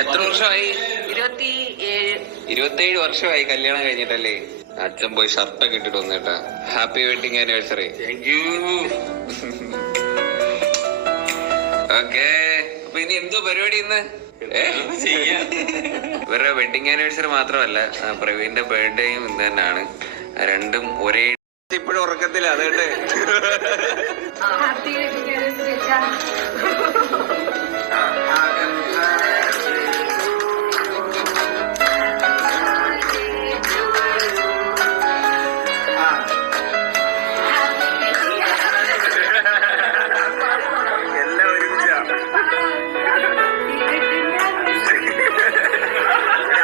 എത്ര വർഷമായി? 27 വർഷമായി കല്യാണം കഴിഞ്ഞിട്ടല്ലേ? അച്ഛൻ പോയി ഷർട്ടൊക്കെ ഇട്ടിട്ട് വന്നേട്ടാ. Happy wedding anniversary. Thank you. Okay, അപ്പൊ ഇനി എന്തോ പരിപാടി ഇന്ന്? ഇവരുടെ വെഡിങ് ആനിവേഴ്സറി മാത്രമല്ല, പ്രവീണിന്റെ ബർത്ത്ഡേയും ഇന്ന് തന്നെയാണ്. രണ്ടും ഒരേ. ഇപ്പോഴും ഉറക്കത്തില്ല, അതുകൊണ്ട്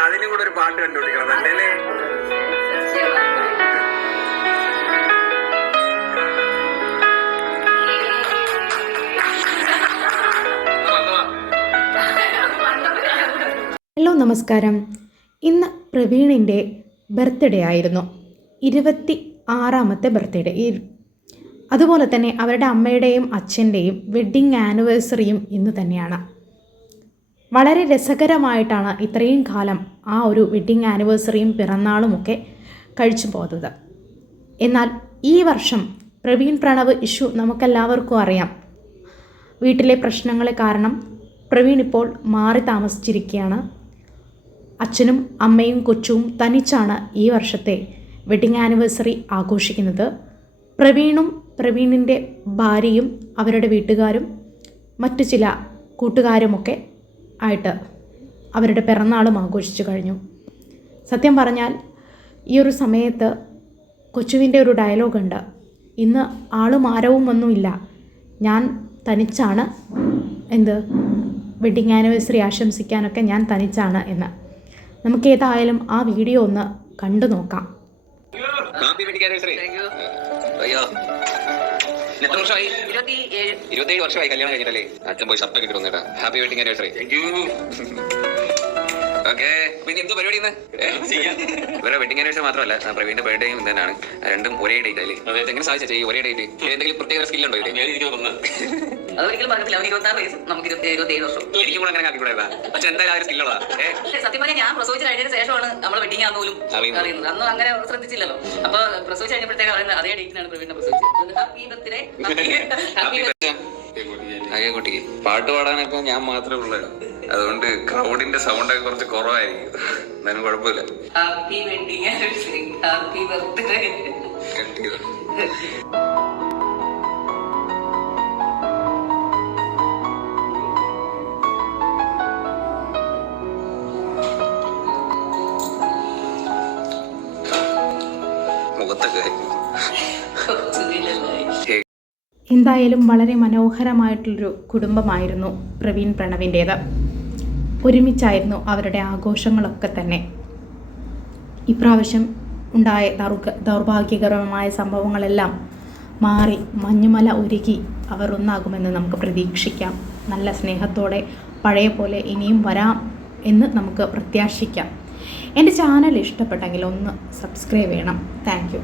അതിനും കൂടെ ഒരു പാട്ട് കണ്ടുപിടിക്കണം അല്ലേ? ഹലോ, നമസ്കാരം. ഇന്ന് പ്രവീണിൻ്റെ ബർത്ത്ഡേ ആയിരുന്നു, 26ാമത്തെ ബർത്ത്ഡേ. അതുപോലെ തന്നെ അവരുടെ അമ്മയുടെയും അച്ഛൻ്റെയും വെഡ്ഡിങ് ആനിവേഴ്സറിയും ഇന്ന് തന്നെയാണ്. വളരെ രസകരമായിട്ടാണ് ഇത്രയും കാലം ആ ഒരു വെഡ്ഡിങ് ആനിവേഴ്സറിയും പിറന്നാളുമൊക്കെ കഴിച്ചു പോകുന്നത്. എന്നാൽ ഈ വർഷം പ്രവീൺ പ്രണവ് ഇഷ്യൂ നമുക്കെല്ലാവർക്കും അറിയാം. വീട്ടിലെ പ്രശ്നങ്ങളെ കാരണം പ്രവീൺ ഇപ്പോൾ മാറി താമസിച്ചിരിക്കുകയാണ്. അച്ഛനും അമ്മയും കൊച്ചും തനിച്ചാണ് ഈ വർഷത്തെ വെഡ്ഡിങ് ആനിവേഴ്സറി ആഘോഷിക്കുന്നത്. പ്രവീണും പ്രവീണിൻ്റെ ഭാര്യയും അവരുടെ വീട്ടുകാരും മറ്റു ചില കൂട്ടുകാരുമൊക്കെ ആയിട്ട് അവരുടെ പിറന്നാളും ആഘോഷിച്ചു കഴിഞ്ഞു. സത്യം പറഞ്ഞാൽ ഈ ഒരു സമയത്ത് കൊച്ചുവിൻ്റെ ഒരു ഡയലോഗുണ്ട്, ഇന്ന് ആളും ആരവും ഒന്നുമില്ല, ഞാൻ തനിച്ചാണ് വെഡ്ഡിങ് ആനിവേഴ്സറി ആശംസിക്കാനൊക്കെ ഞാൻ തനിച്ചാണ് എന്ന്. നമുക്ക് ഏതായാലും ആ വീഡിയോ ഒന്ന് കണ്ടു നോക്കാം. എത്ര വർഷമായി? 27 വർഷമായി കല്യാണം കഴിഞ്ഞിട്ടല്ലേ? അച്ഛൻ പോയി ഷർട്ടൊക്കെ ഇട്ടിട്ട് വന്നേട്ടാ. Happy wedding anniversary. Thank you. Okay, അപ്പൊ ഇനി എന്തോ പരിപാടി ഇന്ന്? ഇവരുടെ വെഡിങ് ആനിവേഴ്സറി മാത്രമല്ല, പ്രവീണിന്റെ ബർത്ത്ഡേയും ഇന്ന് തന്നെയാണ്. രണ്ടും ഒരേ ഡേറ്റ് അല്ലേ? എങ്ങനെ സാധിച്ചാ ഈ ഒരേ ഡേറ്റ്? എന്തെങ്കിലും പ്രത്യേക സ്കില്ലുണ്ടോ ഇത്? അതൊരിക്കലും പറഞ്ഞില്ല. അവന് 26 വയസ്സ്, നമുക്ക് 27 വർഷം. എനിക്കും കൂടെ അങ്ങനെ ആക്കിക്കൂടാ? അച്ഛൻ എന്തായാലും ആ ഒരു സ്കില്ലുള്ള. സത്യം പറഞ്ഞാൽ ഞാൻ പ്രസവിച്ച് കഴിഞ്ഞതിന് ശേഷമാണ് നമ്മൾ വെഡിങ് ആണെന്ന് പോലും അറിയുന്നത്. അന്നും അങ്ങനെ ശ്രദ്ധിച്ചില്ലല്ലോ. അപ്പൊ പ്രസവിച്ച് കഴിഞ്ഞപ്പോഴത്തേക്ക് പറയുന്നത് അതേ ഡേറ്റിനാണ് പ്രവീണിനെ പ്രസവിച്ചത്. Happy birthday. അയ്യോ കുട്ടിക്ക് പാട്ട് പാടാനൊക്കെ ഞാൻ മാത്രമേ ഉള്ളൂ, അതുകൊണ്ട് ക്രൗഡിന്റെ സൗണ്ട് ഒക്കെ കുറച്ച് കുറവായിരിക്കും. എന്നാലും കുഴപ്പമില്ല. Happy wedding anniversary, happy birthday. മുഖത്തൊക്കെ എന്തായാലും വളരെ മനോഹരമായിട്ടുള്ളൊരു കുടുംബമായിരുന്നു പ്രവീൺ പ്രണവിൻ്റേത്. ഒരുമിച്ചായിരുന്നു അവരുടെ ആഘോഷങ്ങളൊക്കെ തന്നെ. ഇപ്രാവശ്യം ഉണ്ടായ ദൗർഭാഗ്യകരമായ സംഭവങ്ങളെല്ലാം മാറി മഞ്ഞുമല ഒരുക്കി അവർ ഒന്നാകുമെന്ന് നമുക്ക് പ്രതീക്ഷിക്കാം. നല്ല സ്നേഹത്തോടെ പഴയ പോലെ ഇനിയും വരാം എന്ന് നമുക്ക് പ്രത്യാശിക്കാം. എൻ്റെ ചാനൽ ഇഷ്ടപ്പെട്ടെങ്കിൽ ഒന്ന് സബ്സ്ക്രൈബ് ചെയ്യണം. Thank you.